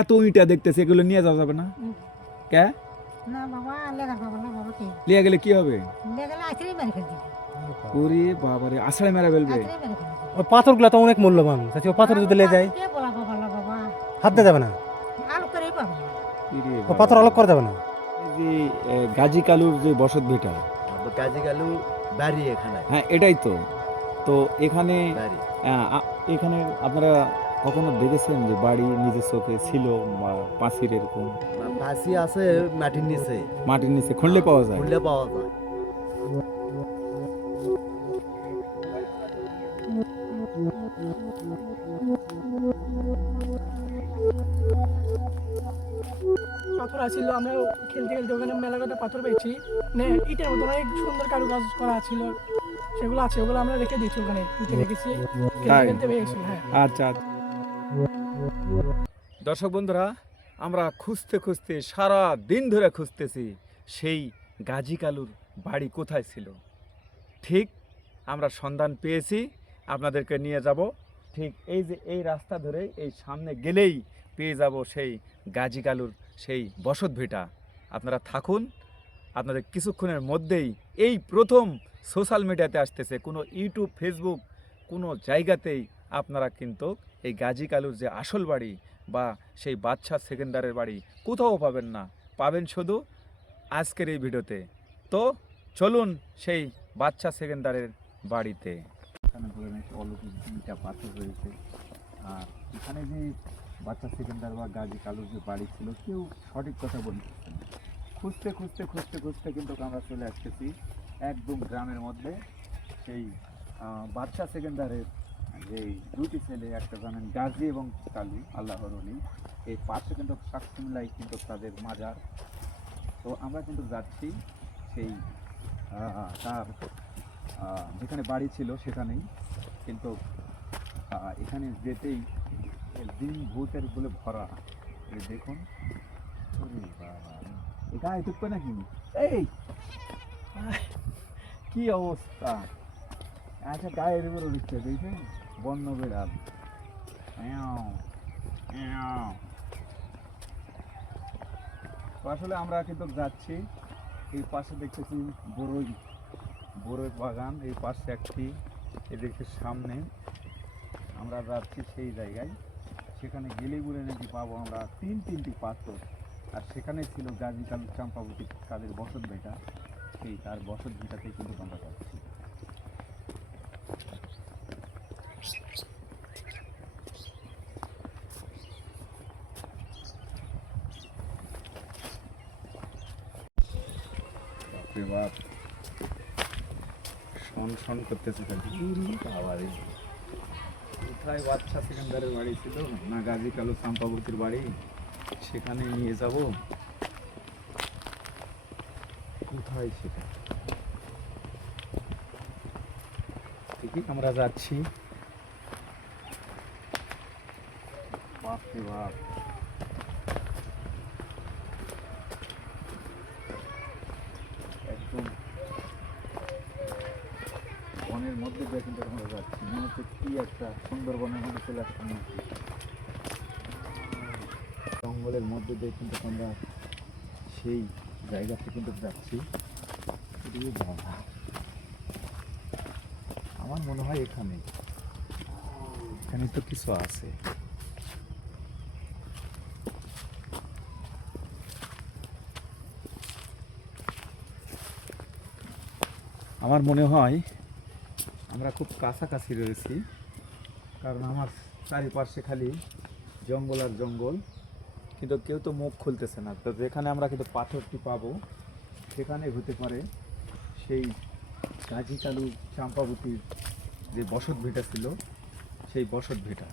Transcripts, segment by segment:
এত ইটা দেখতেছে এগুলো নিয়ে যাওয়া যাবে না? কে? না বাবা লেগার বাবা না বাবা কে? নিয়ে গেলে কি হবে? লেগালে আছড়ে মেরে ফেল ওরে বাবারে আষাঢ়ে মেরা ফেলবে? আছড়ে মেরে ফেল ওই পাথরগুলো তো অনেক মূল্যবান। চাচি ও পাথর যদি লে যায় কে বলা বাবা না বাবা? হাত দিয়ে যাবে না? আলু করেই পাবো। ও পাথর অলগ করে যাবে না? এই যে গাজী কালুর যে বসত ভিটা। কাজে গেল বাড়ি এখানে। হ্যাঁ এটাই তো। তো এখানে এখানে আপনারা কখনো দেখেছেন যে বাড়ি নিজের চোখে ছিল বা পাঁচির এরকম? ফাঁসি আছে মাটির নিচে। মাটির নিচে খুঁড়লে পাওয়া যায়? খুললে পাওয়া যায়। পাথর আছিল আমরা খেলতে খেলতে ওখানে মেলা কটা পাথর পেয়েছি। মানে ইটার মতো অনেক সুন্দর কারুকাজ করা ছিল। সেগুলো আছে ওগুলো আমরা রেখে দিয়েছি ওখানে। রেখেছি খেলতে খেলতে পেয়েছি হ্যাঁ। আচ্ছা আচ্ছা। দর্শক বন্ধুরা, আমরা খুঁজতে খুঁজতে সারা দিন ধরে খুঁজতেছি সেই গাজী কালুর বাড়ি কোথায় ছিল। ঠিক আমরা সন্ধান পেয়েছি, আপনাদেরকে নিয়ে যাব। ঠিক এই যে এই রাস্তা ধরে এই সামনে গেলেই পেয়ে যাব সেই গাজী কালুর সেই বসত ভিটা। আপনারা থাকুন, আপনাদের কিছুক্ষণের মধ্যেই এই প্রথম সোশ্যাল মিডিয়াতে আসতেছে। কোনো ইউটিউব ফেসবুক কোনো জায়গাতেই আপনারা কিন্তু এই গাজী কালুর যে আসল বাড়ি বা সেই বাচ্চা সেকেন্ডারের বাড়ি কোথাও পাবেন না। পাবেন শুধু আজকের এই ভিডিওতে। তো চলুন সেই বাচ্চা সেকেন্ডারের বাড়িতে। এখানে ধরে নাকি অলৌকিক পাথর রয়েছে। আর এখানে যে বাচ্চা সেকেন্ডার বা গাজী কালুর যে বাড়ি ছিল, কেউ সঠিক কথা বলতেছে না। খুঁজতে খুঁজতে খুঁজতে খুঁজতে কিন্তু আমরা চলে আসতেছি একদম গ্রামের মধ্যে। সেই বাচ্চা সেকেন্ডারের যে দুটি ছেলে একটা জানেন গাজী এবং কালু আল্লাহর অলি। এই পাশে কিন্তু শাকসিমলাই কিন্তু তাদের মাজার। তো আমরা কিন্তু যাচ্ছি সেই তার যেখানে বাড়ি ছিল সেখানেই। কিন্তু এখানে যেতেই দিন ভূতের বলে ভরা। দেখুন। গায়ে ঢুকবে নাকি? এই! কি অবস্থা? আচ্ছা গায়ের উপরে উঠছে দেখছেন? বন্য বেড়াল আসলে আমরা কিন্তু যাচ্ছি, এই পাশে দেখতেছি বড়ই বড়ই বাগান, এই পাশে একটি, এদিকে সামনে আমরা যাচ্ছি সেই জায়গায়। সেখানে গেলে বলে নাকি পাবো আমরা তিন তিনটি পাথর। আর সেখানে ছিল গাজী কালু চাম্পাবতী কাদের বসত ভিটা সেই তার বসত ভিটাতেই কিন্তু আমরা যাচ্ছি বাপরে বাপ। শন শন করতেছে খালি। কোথায় বাচ্চা সেকেন্দারের বাড়ি ছিল? না গাজী কালু চাম্পাবতীর বাড়ি? সেখানে নিয়ে যাব। কোথায় সেটা? ঠিকই আমরা যাচ্ছি। বাপরে বাপ একদম বনের মধ্যে দিয়ে কিন্তু আমরা যাচ্ছি। মনে হচ্ছে কি একটা সুন্দরবনের মধ্যে চলে আসছি জঙ্গলের মধ্যে দিয়ে কিন্তু আমরা সেই জায়গাতে কিন্তু যাচ্ছি। আমার মনে হয় এখানে এখানে তো কিছু আছে। আমার মনে হয় আমরা খুব কাছাকাছি রয়েছি, কারণ আমার চারিপাশে খালি জঙ্গল আর জঙ্গল। কিন্তু কেউ তো মুখ খুলতেছে না। তো যেখানে আমরা কিন্তু পাথরটি পাবো, সেখানে হতে পারে সেই গাজী কালু চাম্পাবতীর যে বসত ভেটা ছিল, সেই বসত ভেটা।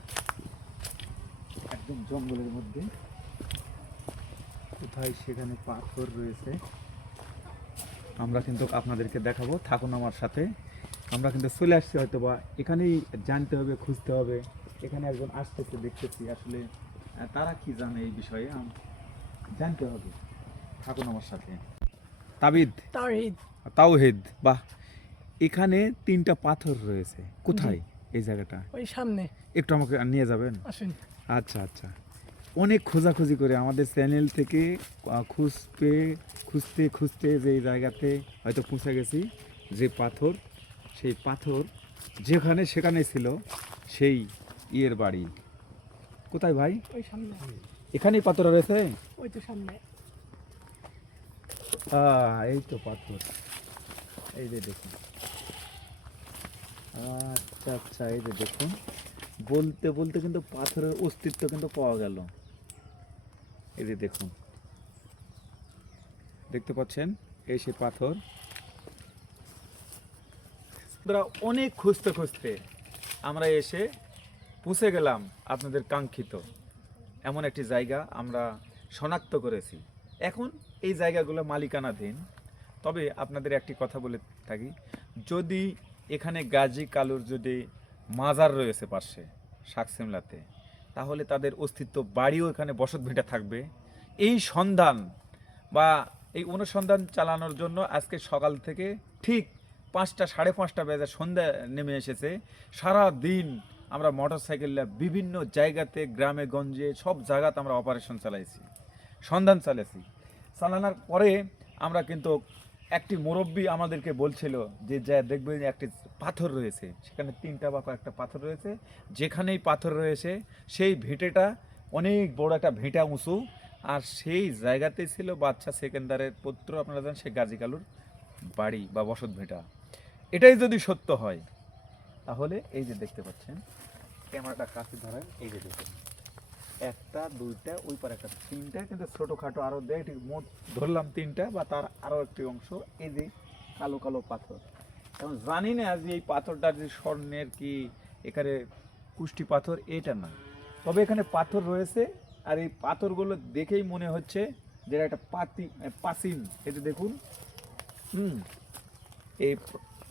একদম জঙ্গলের মধ্যে। কোথায় সেখানে পাথর রয়েছে, আমরা কিন্তু আপনাদেরকে দেখাবো। থাকুন আমার সাথে। আমরা কিন্তু চলে আসছি হয়তো বা এখানেই জানতে হবে খুঁজতে হবে। এখানে একজন আসতেছে দেখতেছি আসলে তারা কি জানে এই বিষয়ে? জানতে হবে। থাকুন আমার সাথে। তাবিদ। এই তাওহিদ বাহ। এখানে তিনটা পাথর রয়েছে। কোথায় এই জায়গাটা? ওই সামনে। একটু আমাকে নিয়ে যাবেন? আসুন। আচ্ছা আচ্ছা। অনেক খোঁজাখুঁজি করে আমাদের চ্যানেল থেকে আহ, খুঁজ পেয়ে খুঁজতে খুঁজতে যে জায়গাতে হয়তো পৌঁছে গেছি যে পাথর। সেই পাথর যেখানে সেখানে ছিল সেই ইয়ের বাড়ি। কোথায় ভাই? ওই সামনে। এখানেই পাথর রয়েছে? ওই তো সামনে। এই তো পাথর। এই যে দেখুন। আচ্ছা আচ্ছা এই যে দেখুন। বলতে বলতে কিন্তু পাথরের অস্তিত্ব কিন্তু পাওয়া গেল। এই যে দেখুন। দেখতে পাচ্ছেন? এই সেই পাথর। বন্ধুরা, অনেক খুঁজতে খুঁজতে আমরা এসে পৌঁছে গেলাম আপনাদের কাঙ্ক্ষিত। এমন একটি জায়গা আমরা শনাক্ত করেছি। এখন এই জায়গাগুলো মালিকানাধীন। তবে আপনাদের একটি কথা বলে থাকি যদি এখানে গাজী কালুর যদি মাজার রয়েছে পাশে শাকসিমলাতে তাহলে তাদের অস্তিত্ব বাড়িও এখানে বসত ভিটা থাকবে। এই সন্ধান বা এই অনুসন্ধান চালানোর জন্য আজকে সকাল থেকে ঠিক পাঁচটা, সাড়ে পাঁচটা বেজে সন্ধ্যা নেমে এসেছে। সারা দিন আমরা মোটর সাইকেলে বিভিন্ন জায়গাতে, গ্রামে, গঞ্জে সব জায়গাতে আমরা অপারেশন চালাইছি, সন্ধান চালাইছি। চালানোর পরে আমরা কিন্তু একটি মুরব্বী আমাদেরকে বলছিল যে, যা দেখবেন একটি পাথর রয়েছে, সেখানে তিনটা বা কয়েকটা পাথর রয়েছে। যেখানেই পাথর রয়েছে, সেই ভিটেটা অনেক বড় একটা ভিটা উঁচু, আর সেই জায়গাতেই ছিল বাচ্চা সেকেন্দারের পুত্র, আপনারা জানেন সে গাজী কালুর বাড়ি বা বসত ভিটা। এটাই যদি সত্য হয়, তাহলে এই যে দেখতে পাচ্ছেন, ক্যামেরাটা কাছে ধরেন, এই যে দেখুন। একটা, দুইটা, ওই পার একটা, তিনটা, কিন্তু ছোটোখাটো আরও দেয়, ঠিক মোট ধরলাম তিনটা, বা তার আরও একটি অংশ, এই যে কালো কালো পাথর। এখন জানি না যে এই পাথরটা যে স্বর্ণের কি এখানে কুষ্টি পাথর, এটা না। তবে এখানে পাথর রয়েছে, আর এই পাথরগুলো দেখেই মনে হচ্ছে যেটা একটা পাতি প্রাচীন এই যে দেখুন। হুম, এই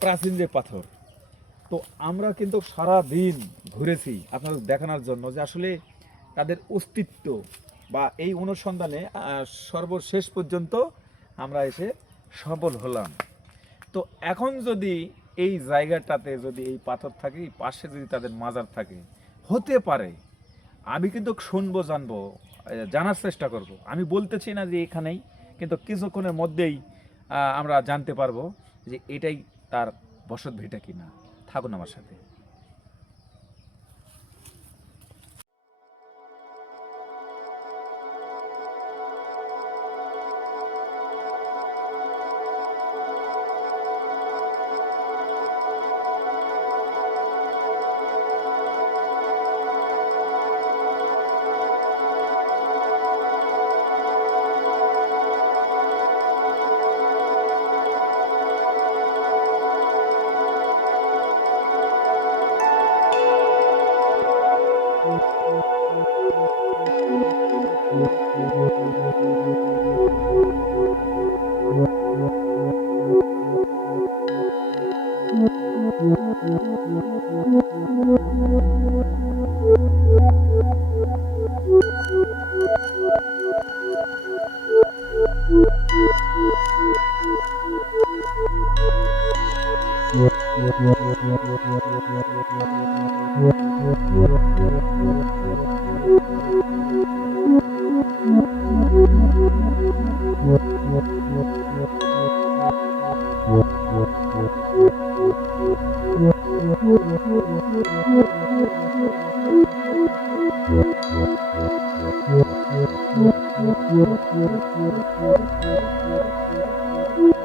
প্রাচীন যে পাথর, তো আমরা কিন্তু সারা দিন ঘুরেছি আপনাদের দেখানোর জন্য যে আসলে তাদের অস্তিত্ব বা এই অনুসন্ধানে সর্বশেষ পর্যন্ত আমরা এসে সফল হলাম। তো এখন যদি এই জায়গাটাতে যদি এই পাথর থাকে পাশে যদি তাদের মাজার থাকে, হতে পারে। আমি কিন্তু শুনব, জানব জানার চেষ্টা করব। আমি বলতেছি না যে এখানেই, কিন্তু কিছুক্ষণের মধ্যেই আমরা জানতে পারব যে এটাই তার বসত ভিটা কিনা? থাকুন আমার সাথে। Thank you.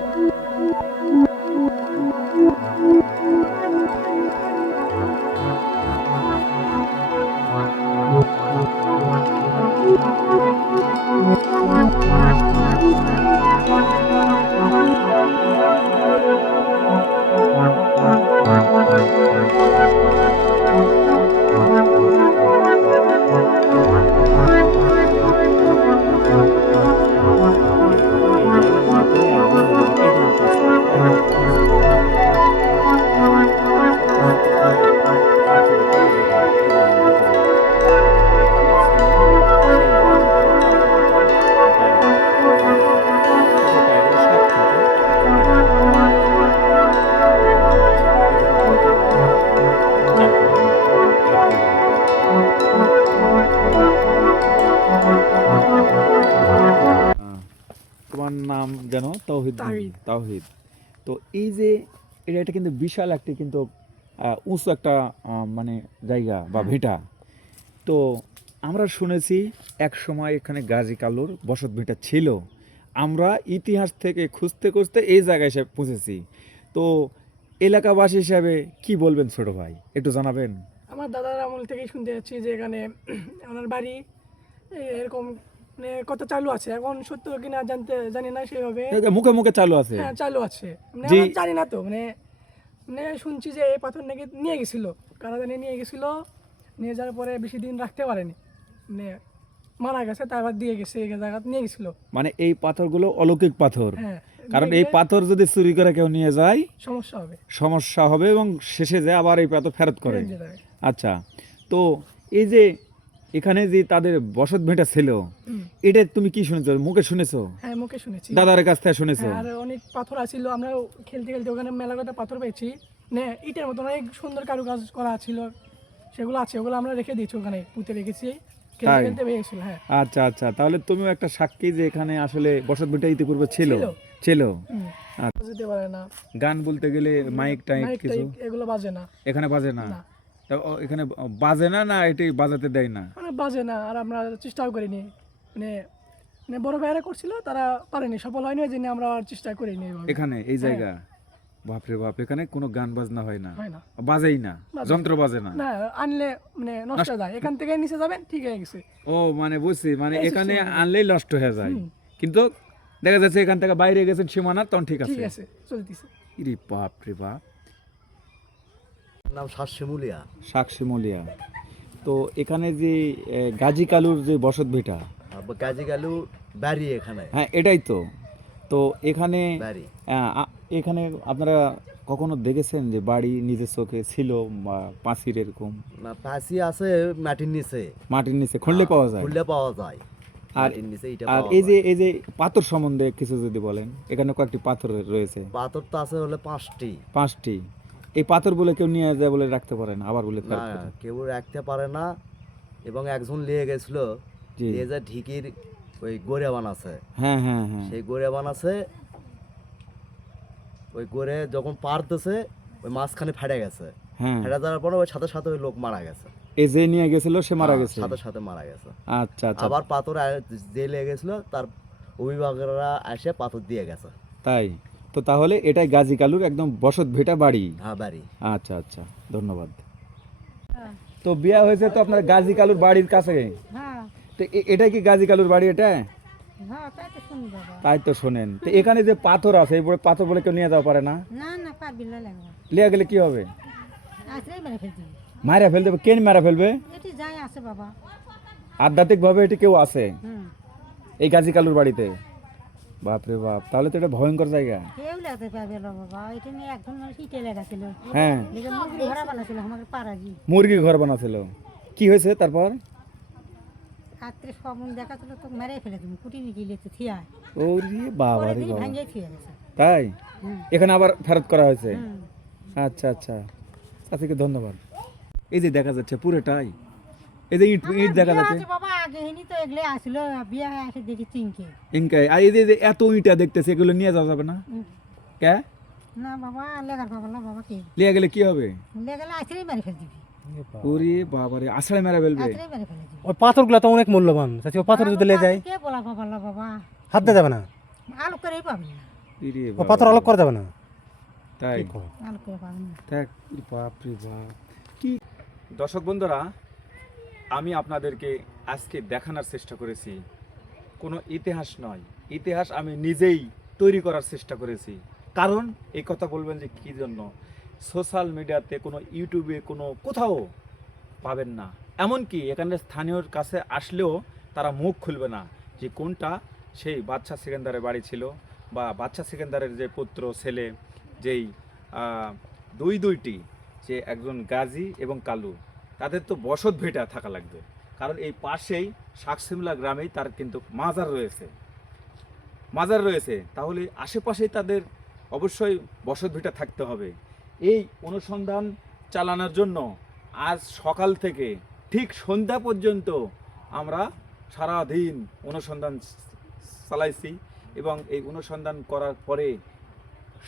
নাম যেন তৌহিদ তাওহিদ। তাওহিদ তো এই যে এটা এটা কিন্তু বিশাল একটি কিন্তু উঁচু একটা মানে জায়গা বা হ্যাঁ। ভিটা। তো আমরা শুনেছি এক সময় এখানে গাজী কালুর বসত ভিটা ছিল। আমরা ইতিহাস থেকে খুঁজতে খুঁজতে এই জায়গায় এসে পৌঁছেছি। তো এলাকাবাসী হিসাবে কি বলবেন ছোট ভাই? একটু জানাবেন। আমার দাদার আমল থেকেই শুনতে যাচ্ছি যে এখানে ওনার বাড়ি এরকম মানে কত চালু আছে। এখন সত্য কিনা জানতে জানি না সেভাবে। মুখে মুখে চালু আছে। হ্যাঁ চালু আছে। মানে জানি না তো মানে মানে শুনছি যে এই পাথর নাকি নিয়ে গেছিল। কারা জানি নিয়ে গেছিল নিয়ে যাওয়ার পরে বেশি দিন রাখতে পারেনি। মানে মারা গেছে তারপর দিয়ে গেছে এই জায়গা নিয়ে গেছিল। মানে এই পাথরগুলো অলৌকিক পাথর। হ্যাঁ কারণ এই পাথর যদি চুরি করে কেউ নিয়ে যায় সমস্যা হবে। সমস্যা হবে এবং শেষে যে আবার এই পাথর ফেরত করে। আচ্ছা তো এই যে এখানে যে তাদের বসত ভেটা ছিল এটা তুমি কি শুনেছো? মুখে শুনেছো? হ্যাঁ মুখে শুনেছি। দাদার কাছ থেকে শুনেছো? হ্যাঁ, আর অনেক পাথর আছিল। আমরা খেলতে খেলতে ওখানে মেলা কটা পাথর পেয়েছি। ইটের মতন অনেক সুন্দর কারুকাজ করা ছিল সেগুলো আছে ওগুলো আমরা রেখে দিয়েছি ওখানে পুঁতে রেখেছি। হ্যাঁ। আচ্ছা আচ্ছা তাহলে তুমিও একটা সাক্ষী যে এখানে আসলে বসত ভিটা ইতিপূর্বে ছিল। ছিল। আচ্ছা। পারে না। গান বলতে গেলে মাইক টাইক কিছু? এগুলো বাজে না। এখানে বাজে না। তা ও এখানে বাজে না না এটি বাজাতে দেয় না? মানে বাজে না আর আমরা চেষ্টাও করিনি। মানে মানে বড় ভাইয়েরা করছিল তারা পারেনি সফল হয়নি ওই জন্য আমরা আর চেষ্টা করিনি এভাবে। এখানে এই হ্যাঁ। জায়গা? বাপরে বাপ এখানে কোনো গান বাজনা হয় না। হয় না। বাজেই না যন্ত্র বাজে না। না আনলে মানে নষ্ট হয়ে যায়। এখান থেকে নিচে যাবেন ঠিক হয়ে গেছে। ও মানে বুঝছি মানে এখানে আনলেই নষ্ট হয়ে যায়। কিন্তু দেখা যাচ্ছে এখান থেকে বাইরে গেছেন সীমানা তখন ঠিক আছে ঠিক আছে। আছে চলতেছে। ইরে বাপ রে বাপ। নাম শাসমুলিয়া সাক্ষী তো এখানে যে গাজী কালুর যে বসত ভিটা। কাজী গেলু বাড়ি এখানে। হ্যাঁ এটাই তো। তো এখানে এখানে আপনারা কখনো দেখেছেন যে বাড়ি নিজের চোখে ছিল বা পাঁচির এরকম? না পাশি আছে মাটির নিচে। মাটির নিচে খুললে পাওয়া যায়। খুললে পাওয়া যায়। আর আর এই যে এই যে পাথর সম্বন্ধে কিছু যদি বলেন এখানে কয়েকটি পাথর রয়েছে। পাথর তো আছে হলে পাঁচটি। পাঁচটি। এই পাথর বলে কেউ নিয়ে যায় বলে রাখতে পারেন আবার বলে না কেউ রাখতে পারে না এবং একজন নিয়ে গেছিল নিয়ে ঢিকির ওই গোড়ে বানাছে হ্যাঁ হ্যাঁ হ্যাঁ। সেই গোড়ে বানাছে ওই গোড়ে যখন পারতেছে ওই মাঝখানে ফেটে গেছে। হ্যাঁ। ফেটে যাওয়ার পরে ওই সাথে সাথে ওই লোক মারা গেছে। এই যে নিয়ে গেছিল সে মারা হ্যাঁ, গেছে? সাথে সাথে মারা গেছে। আচ্ছা আচ্ছা। আবার পাথর যে লেগে গেছিল তার অভিভাবকরা এসে পাথর দিয়ে গেছে। তাই? তো তাহলে এটাই গাজী কালুর একদম বসত ভেটা বাড়ি। হ্যাঁ বাড়ি। আচ্ছা আচ্ছা ধন্যবাদ। হ্যাঁ। তো বিয়া হয়েছে তো আপনার গাজী কালুর বাড়ির কাছে? হ্যাঁ। তো এটা কি গাজী কালুর বাড়ি এটা? হ্যাঁ তাই তো শুনি বাবা। তাই তো শোনেন। তো এখানে যে পাথর আছে এই পাথর বলে কেউ নিয়ে যাওয়া পারে না? লিয়া গেলে কি হবে? মারা ফেলতে হবে। কেন মারা ফেলবে? আধ্যাত্মিক ভাবে এটি কেউ আছে? এই গাজী কালুর বাড়িতে? বাপরে বাপ। তাহলে তো এটা ভয়ঙ্কর জায়গা। কেউ লাগতে পারবে বাবা এটা নিয়ে একজন মানুষ ইটে লেগেছিল হ্যাঁ। মুরগি ধরা বানাছিল মুরগি ঘর বানাছিল। কি হয়েছে তারপর? রাত্রে স্বপ্ন দেখাছিল তো মেরে ফেলে তুমি কুটি নিয়ে গেলে তো থিয়া। ওরে বাবা রে বাবা। ভাঙিয়ে থিয়ে গেছে। তাই? এখানে আবার ফেরত করা হয়েছে? আচ্ছা আচ্ছা। চাচিকে ধন্যবাদ। এই যে দেখা যাচ্ছে পুরোটাই এই যে ইট ইট দেখা যাচ্ছে। বাবা আগে হিনি তো এগুলো আসলো বিয়ে দেখি চিনকে। ইনকাই। আর এই যে যে এত ইটা দেখতেছে এগুলো নিয়ে যাওয়া যাবে না? হুম। কে? না বাবা লেগার বাবা না বাবা কে? নিয়ে গেলে কি হবে? লেগালে আসলেই মেরে ফেলে দিবি। ওরে বাবা রে আষাঢ়ে মেরা ফেলবে। আসলেই মেরে ফেলে দিবি। ওই পাথরগুলো তো অনেক মূল্যবান। চাচি পাথর যদি লে যায় কে বলা বাবা না বাবা? হাত দিয়ে যাবে না? আলু করেই পাবি না। ও পাথর। অলগ করা যাবে না? তাই? কি কও? করে পাবি না। দেখ বাপ রে বাপ। কি দর্শক বন্ধুরা আমি আপনাদেরকে আজকে দেখানোর চেষ্টা করেছি। কোনো ইতিহাস নয়। ইতিহাস আমি নিজেই তৈরি করার চেষ্টা করেছি। কারণ এই কথা বলবেন যে কী জন্য? সোশ্যাল মিডিয়াতে কোনো ইউটিউবে কোনো কোথাও পাবেন না। এমনকি এখানে স্থানীয়র কাছে আসলেও তারা মুখ খুলবে না যে কোনটা সেই বাচ্চা সেকেন্দারের বাড়ি ছিল বা বাচ্চা সেকেন্দারের যে পুত্র, ছেলে, যেই দুই দুইটি, যে একজন গাজী এবং কালু। তাদের তো বসত ভিটা থাকা লাগবে। কারণ এই পাশেই শাকসিমলা গ্রামেই তার কিন্তু মাজার রয়েছে। মাজার রয়েছে, তাহলে আশেপাশেই তাদের অবশ্যই বসত ভিটা থাকতে হবে। এই অনুসন্ধান চালানোর জন্য আজ সকাল থেকে ঠিক সন্ধ্যা পর্যন্ত আমরা সারাদিন অনুসন্ধান চালাইছি এবং এই অনুসন্ধান করার পরে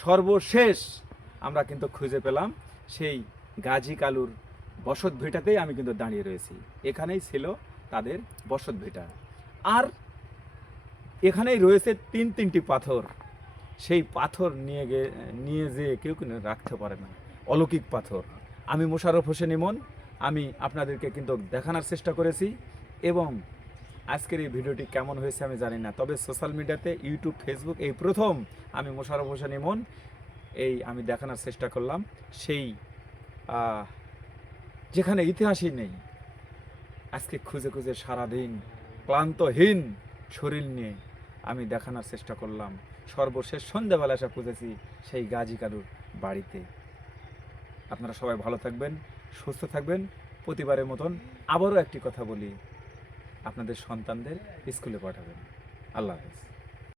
সর্বশেষ আমরা কিন্তু খুঁজে পেলাম সেই গাজী কালুর বসত ভিটাতেই আমি কিন্তু দাঁড়িয়ে রয়েছি। এখানেই ছিল তাদের বসত ভিটা। আর এখানেই রয়েছে তিন তিনটি পাথর। সেই পাথর নিয়ে গে, নিয়ে যেয়ে কেউ কিন্তু রাখতে পারে না। অলৌকিক পাথর। আমি মোশাররফ হোসেন ইমন। আমি আপনাদেরকে কিন্তু দেখানোর চেষ্টা করেছি এবং আজকের এই ভিডিওটি কেমন হয়েছে আমি জানি না। তবে সোশ্যাল মিডিয়াতে, ইউটিউব, ফেসবুক, এই প্রথম আমি মোশাররফ হোসেন ইমন, এই আমি দেখানোর চেষ্টা করলাম। সেই যেখানে ইতিহাসই নেই। আজকে খুঁজে খুঁজে সারাদিন ক্লান্তহীন শরীর নিয়ে আমি দেখানোর চেষ্টা করলাম। সর্বশেষ সন্ধ্যাবেলা এসে খুঁজেছি সেই গাজী কালুর বাড়িতে। আপনারা সবাই ভালো থাকবেন, সুস্থ থাকবেন। প্রতিবারের মতন আবারও একটি কথা বলি। আপনাদের সন্তানদের স্কুলে পাঠাবেন। আল্লাহ হাফেজ।